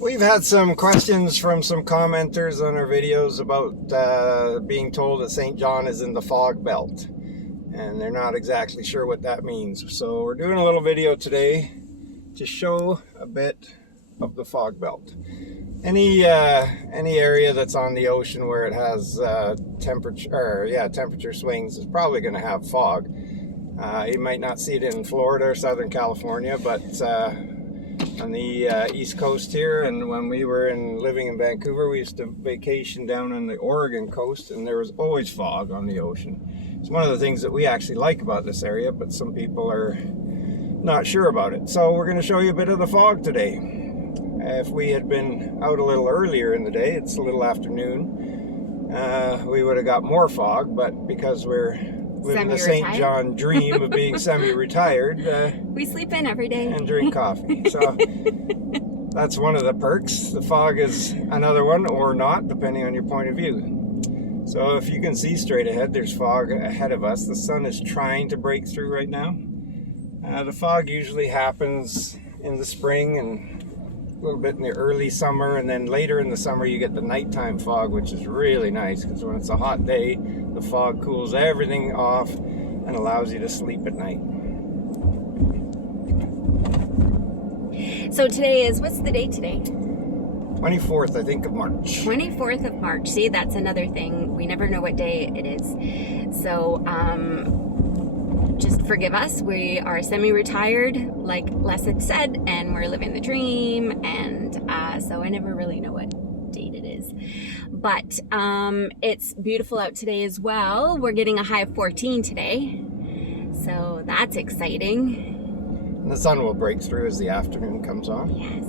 We've had some questions from some commenters on our videos about being told that St. John is in the fog belt, and they're not exactly sure what that means. So we're doing a little video today to show a bit of the fog belt. Any area that's on the ocean where it has temperature swings is probably going to have fog. You might not see it in Florida or Southern California, but on the East Coast here, and when we were living in Vancouver, we used to vacation down on the Oregon coast, and there was always fog on the ocean. It's one of the things that we actually like about this area, but some people are not sure about it. So we're going to show you a bit of the fog today. If we had been out a little earlier in the day, it's a little afternoon, we would have got more fog, but because we're living the St. John dream of being semi-retired, we sleep in every day and drink coffee. So that's one of the perks. The fog is another one, or not, depending on your point of view. So if you can see straight ahead, there's fog ahead of us. The sun is trying to break through right now. The fog usually happens in the spring and a little bit in the early summer, and then later in the summer you get the nighttime fog, which is really nice because when it's a hot day, the fog cools everything off and allows you to sleep at night. So today is, what's the date today? 24th, I think, of March. 24th of March. See, that's another thing. We never know what day it is. So, just forgive us. We are semi-retired, like Les had said, and we're living the dream. And so I never really know what date it is. But it's beautiful out today as well. We're getting a high of 14 today. So that's exciting. And the sun will break through as the afternoon comes on. Yes.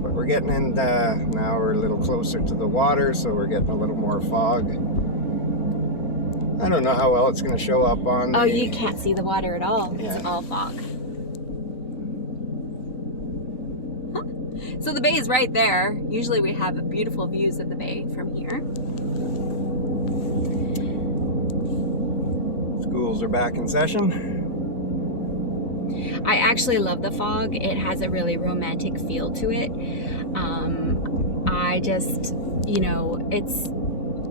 But we're getting in, now we're a little closer to the water, so we're getting a little more fog. I don't know how well it's going to show up on you can't see the water at all. Yeah. It's all fog. So the bay is right there. Usually we have beautiful views of the bay from here. Schools are back in session. I actually love the fog. It has a really romantic feel to it. I just, it's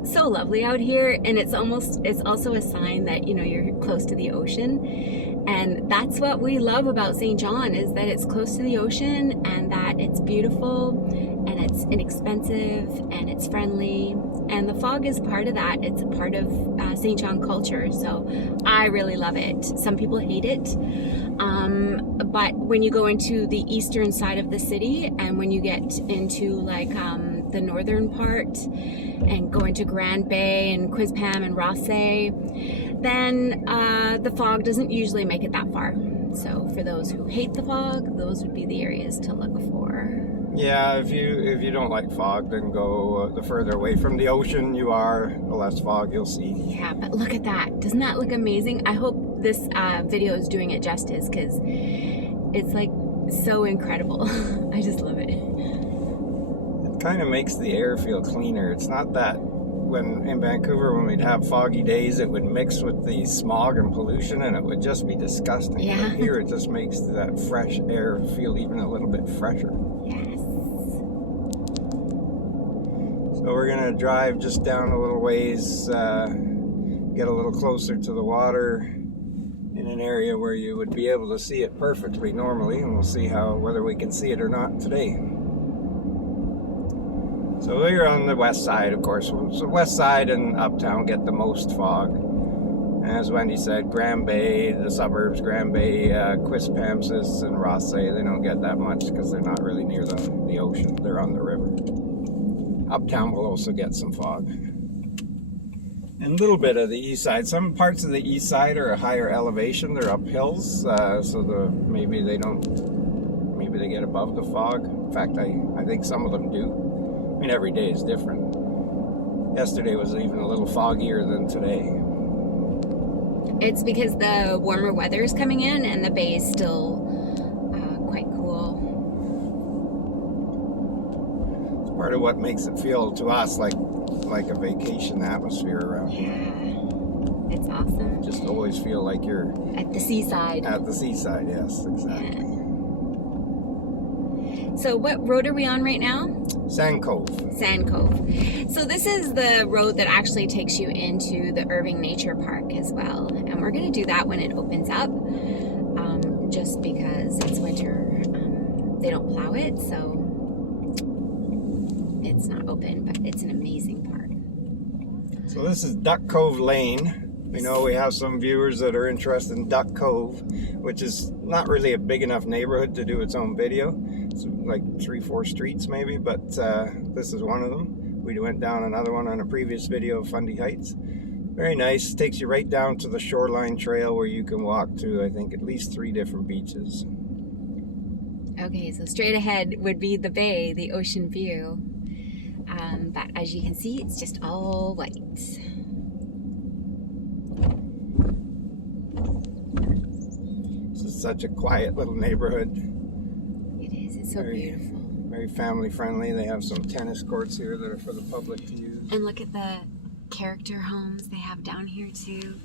so lovely out here, and it's also a sign that you're close to the ocean, and that's what we love about St. John, is that it's close to the ocean and that it's beautiful and it's inexpensive and it's friendly, and the fog is part of that. It's a part of St. John culture, so I really love it. Some people hate it, but when you go into the eastern side of the city, and when you get into like the northern part and go into Grand Bay and Quispam and Rothsay, then the fog doesn't usually make it that far. So for those who hate the fog, those would be the areas to look for. Yeah, if you don't like fog, then go the further away from the ocean you are, the less fog you'll see. Yeah, but look at that. Doesn't that look amazing? I hope this video is doing it justice, because it's like so incredible. I just love it. It kind of makes the air feel cleaner. It's not that when in Vancouver, when we'd have foggy days, it would mix with the smog and pollution and it would just be disgusting. Yeah. But here it just makes that fresh air feel even a little bit fresher. Yes. So we're gonna drive just down a little ways, get a little closer to the water in an area where you would be able to see it perfectly normally, and we'll see whether we can see it or not today. So we're on the west side, of course. So west side and uptown get the most fog. As Wendy said, Grand Bay, the suburbs, Grand Bay, Quispamsis and Rothsay, they don't get that much because they're not really near the ocean. They're on the river. Uptown will also get some fog. And a little bit of the east side. Some parts of the east side are a higher elevation. They're up hills, so maybe they get above the fog. In fact, I think some of them do. I mean, every day is different. Yesterday was even a little foggier than today. It's because the warmer weather is coming in and the bay is still quite cool. It's part of what makes it feel to us like a vacation atmosphere around here. Yeah, it's awesome. You just always feel like you're at the seaside. At the seaside, yes, exactly. Yeah. So what road are we on right now? Sand Cove. Sand Cove. So this is the road that actually takes you into the Irving Nature Park as well. And we're going to do that when it opens up, just because it's winter. They don't plow it, so it's not open, but it's an amazing park. So this is Duck Cove Lane. We know we have some viewers that are interested in Duck Cove, which is not really a big enough neighborhood to do its own video. It's like 3-4 streets maybe, but this is one of them. We went down another one on a previous video of Fundy Heights. Very nice. Takes you right down to the shoreline trail where you can walk to, I think, at least 3 different beaches. Okay, so straight ahead would be the bay, the ocean view. But as you can see, it's just all white. This is such a quiet little neighborhood. It is. It's so beautiful. Very family friendly. They have some tennis courts here that are for the public to use. And look at the character homes they have down here too.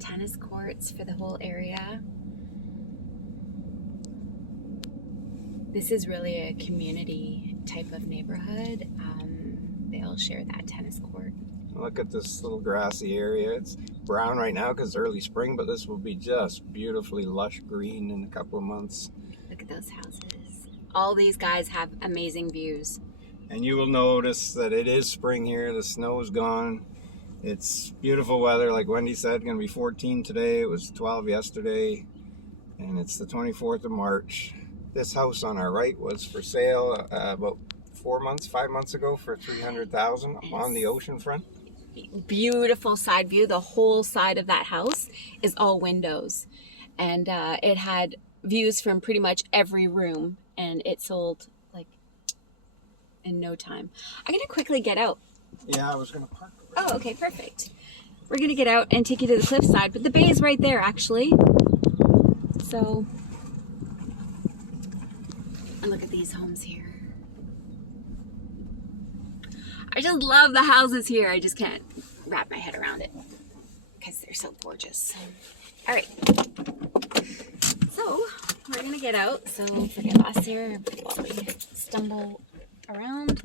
Tennis courts for the whole area. This is really a community type of neighborhood. They all share that tennis court. Look at this little grassy area. It's brown right now because it's early spring, but this will be just beautifully lush green in a couple of months. Look at those houses. All these guys have amazing views. And you will notice that it is spring here. The snow is gone. It's beautiful weather. Like Wendy said, going to be 14 today. It was 12 yesterday. And it's the 24th of March. This house on our right was for sale about 5 months ago for $300,000 on the ocean front. Beautiful side view. The whole side of that house is all windows, and it had views from pretty much every room, and it sold like in no time. I'm gonna quickly get out. Yeah, I was gonna park. Oh, okay, perfect. We're gonna get out and take you to the cliffside, but the bay is right there actually. So, and look at these homes here. I just love the houses here. I just can't wrap my head around it because they're so gorgeous. All right. So we're going to get out. So forgive us here while we stumble around.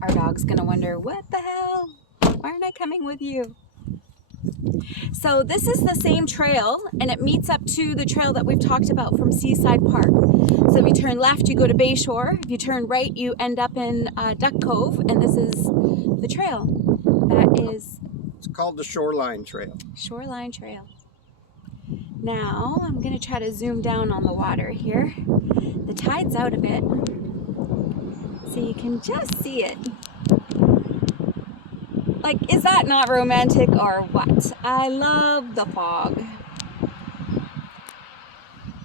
Our dog's going to wonder, what the hell? Why aren't I coming with you? So this is the same trail, and it meets up to the trail that we've talked about from Seaside Park. So if you turn left, you go to Bayshore. If you turn right, you end up in Duck Cove, and this is the trail. That is... It's called the Shoreline Trail. Shoreline Trail. Now, I'm going to try to zoom down on the water here. The tide's out a bit, so you can just see it. Like, is that not romantic or what? I love the fog.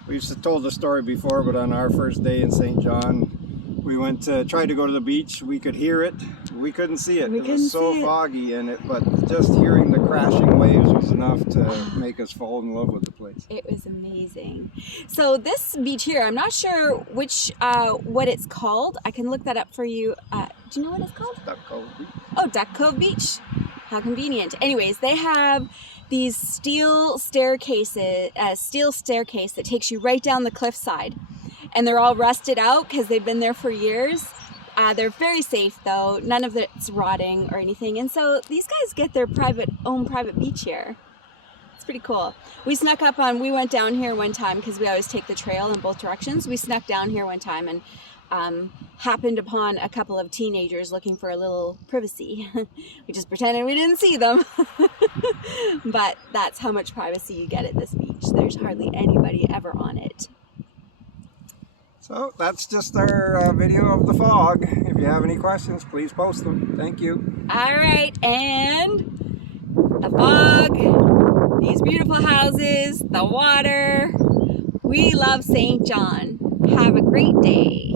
We've told the story before, but on our first day in St. John, we went to try to go to the beach. We could hear it. We couldn't see it. It was so foggy in it, but just hearing the crashing waves was enough to make us fall in love with the place. It was amazing. So this beach here, I'm not sure what it's called. I can look that up for you. Do you know what it's called? Duck Cove Beach. Oh, Duck Cove Beach. How convenient. Anyways, they have these steel staircase that takes you right down the cliffside. And they're all rusted out because they've been there for years. They're very safe though. None of it's rotting or anything. And so these guys get their own private beach here. It's pretty cool. We went down here one time because we always take the trail in both directions. We snuck down here one time and happened upon a couple of teenagers looking for a little privacy. We just pretended we didn't see them. But that's how much privacy you get at this beach. There's hardly anybody ever on it. So that's just our video of the fog. If you have any questions, please post them. Thank you. All right, and the fog, these beautiful houses, the water. We love St. John. Have a great day.